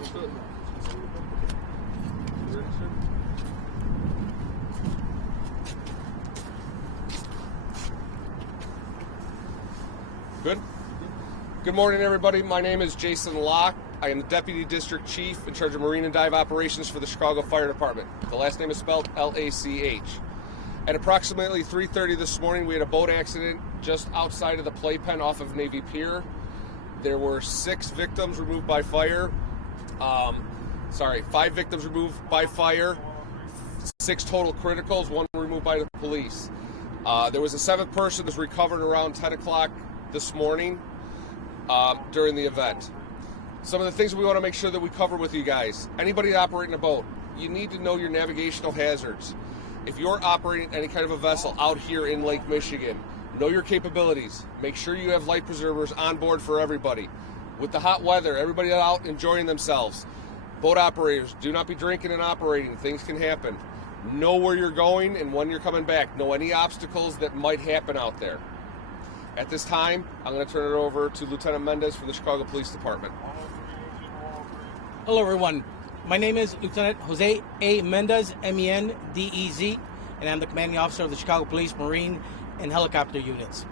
Good. Good morning, everybody. My name is Jason Locke. I am the Deputy District Chief in charge of Marine and Dive Operations for the Chicago Fire Department. The last name is spelled L-A-C-H. At approximately 3:30 this morning, we had a boat accident just outside of the playpen off of Navy Pier. There were 6 victims removed by fire. 5 victims removed by fire, 6 total criticals, 1 removed by the police. There was a 7th person that was recovered around 10 o'clock this morning during the event. Some of the things we want to make sure that we cover with you guys. Anybody operating a boat, you need to know your navigational hazards. If you're operating any kind of a vessel out here in Lake Michigan, know your capabilities. Make sure you have life preservers on board for everybody. With the hot weather, everybody out enjoying themselves. Boat operators, do not be drinking and operating. Things can happen. Know where you're going and when you're coming back. Know any obstacles that might happen out there. At this time, I'm going to turn it over to Lieutenant Mendez from the Chicago Police Department. Hello, everyone. My name is Lieutenant Jose A. Mendez, M-E-N-D-E-Z, and I'm the commanding officer of the Chicago Police Marine and Helicopter units.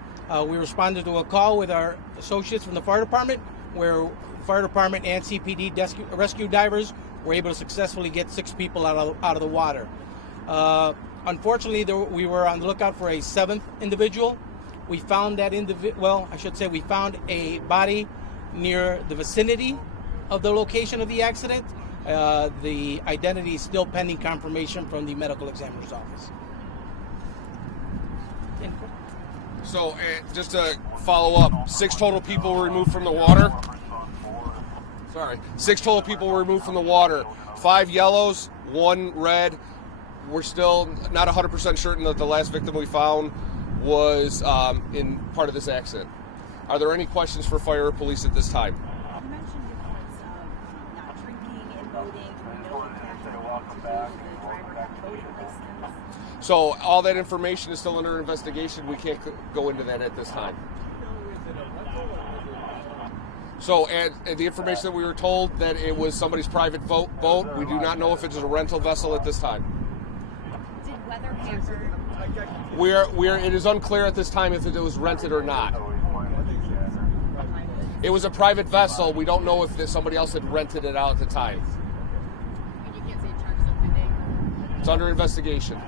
We responded to a call with our associates from the fire department, where fire department and CPD rescue divers were able to successfully get 6 people out of the water. Unfortunately, we were on the lookout for a 7th individual. We found that we found a body near the vicinity of the location of the accident. The identity is still pending confirmation from the medical examiner's office. So, just to follow up, 6 total people were removed from the water. 6 total people were removed from the water. 5 yellows, 1 red. We're still not 100% certain that the last victim we found was in part of this accident. Are there any questions for fire or police at this time? You mentioned reports of not drinking and boating. Do we know if that had anything to do with the driver's boating license? So all that information is still under investigation. We can't go into that at this time. So at the information that we were told that it was somebody's private boat. We do not know if it's a rental vessel at this time. Did weather hamper? It is unclear at this time if it was rented or not. It was a private vessel. We don't know if somebody else had rented it out at the time. And you can't say charges are pending? It's under investigation.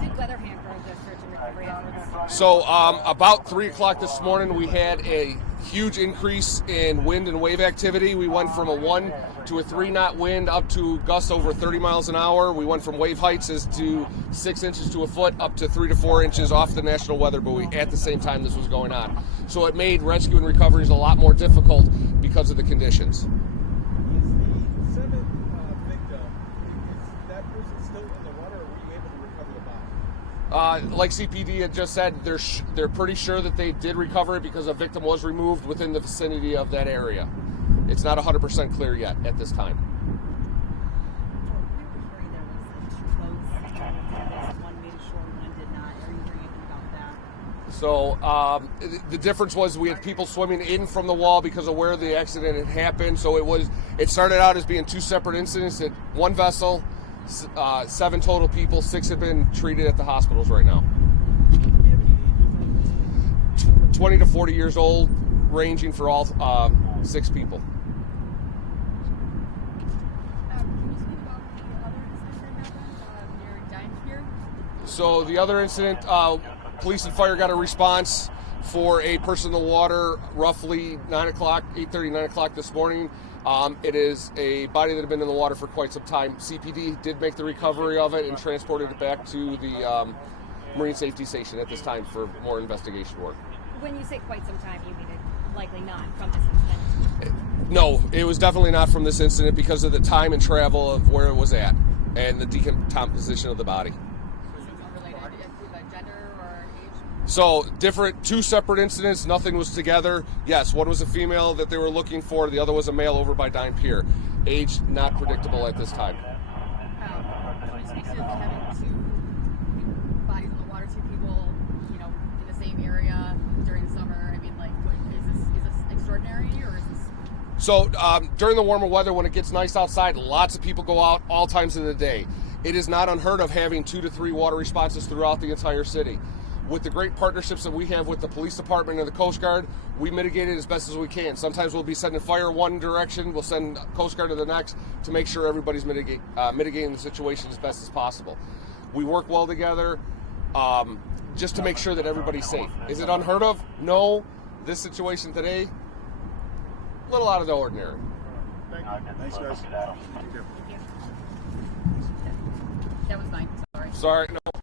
Did weather hamper the search and recovery efforts? So about 3 o'clock this morning, we had a huge increase in wind and wave activity. We went from a 1 to a 3-knot wind up to gusts over 30 miles an hour. We went from wave heights as to 6 inches to a foot up to 3 to 4 inches off the national weather buoy at the same time this was going on. So it made rescue and recoveries a lot more difficult because of the conditions. Is the 7th victim, is that person still in the water, or were you able to recover the body? Like CPD had just said, they're pretty sure that they did recover it because a victim was removed within the vicinity of that area. It's not 100% clear yet at this time. We were hearing there was 2 boats. One made ashore, one did not. Are you hearing anything about that? So the difference was we had people swimming in from the wall because of where the accident had happened. So it started out as being 2 separate incidents at one vessel. 7 total people, 6 have been treated at the hospitals right now. 20 to 40 years old, ranging for all 6 people. Can you speak about the other incident that happened near Dime Pier? So the other incident, police and fire got a response for a person in the water roughly 8:30, 9 o'clock this morning. It is a body that had been in the water for quite some time. CPD did make the recovery of it and transported it back to the Marine Safety Station at this time for more investigation work. When you say quite some time, you mean it likely not from this incident? No, it was definitely not from this incident because of the time and travel of where it was at and the decomposition of the body. Unrelated to gender or age? So 2 separate incidents, nothing was together. Yes, one was a female that they were looking for, the other was a male over by Dime Pier. Age not predictable at this time. Can you speak to having 2 bodies in the water, 2 people, in the same area during the summer? I mean, is this extraordinary or is this So during the warmer weather, when it gets nice outside, lots of people go out all times of the day. It is not unheard of having 2 to 3 water responses throughout the entire city. With the great partnerships that we have with the police department and the Coast Guard, we mitigate it as best as we can. Sometimes we'll be sending fire one direction, we'll send Coast Guard to the next to make sure everybody's mitigating the situation as best as possible. We work well together just to make sure that everybody's safe. Is it unheard of? No. This situation today, a little out of the ordinary. Thanks, guys. That was mine. Sorry. Sorry, no.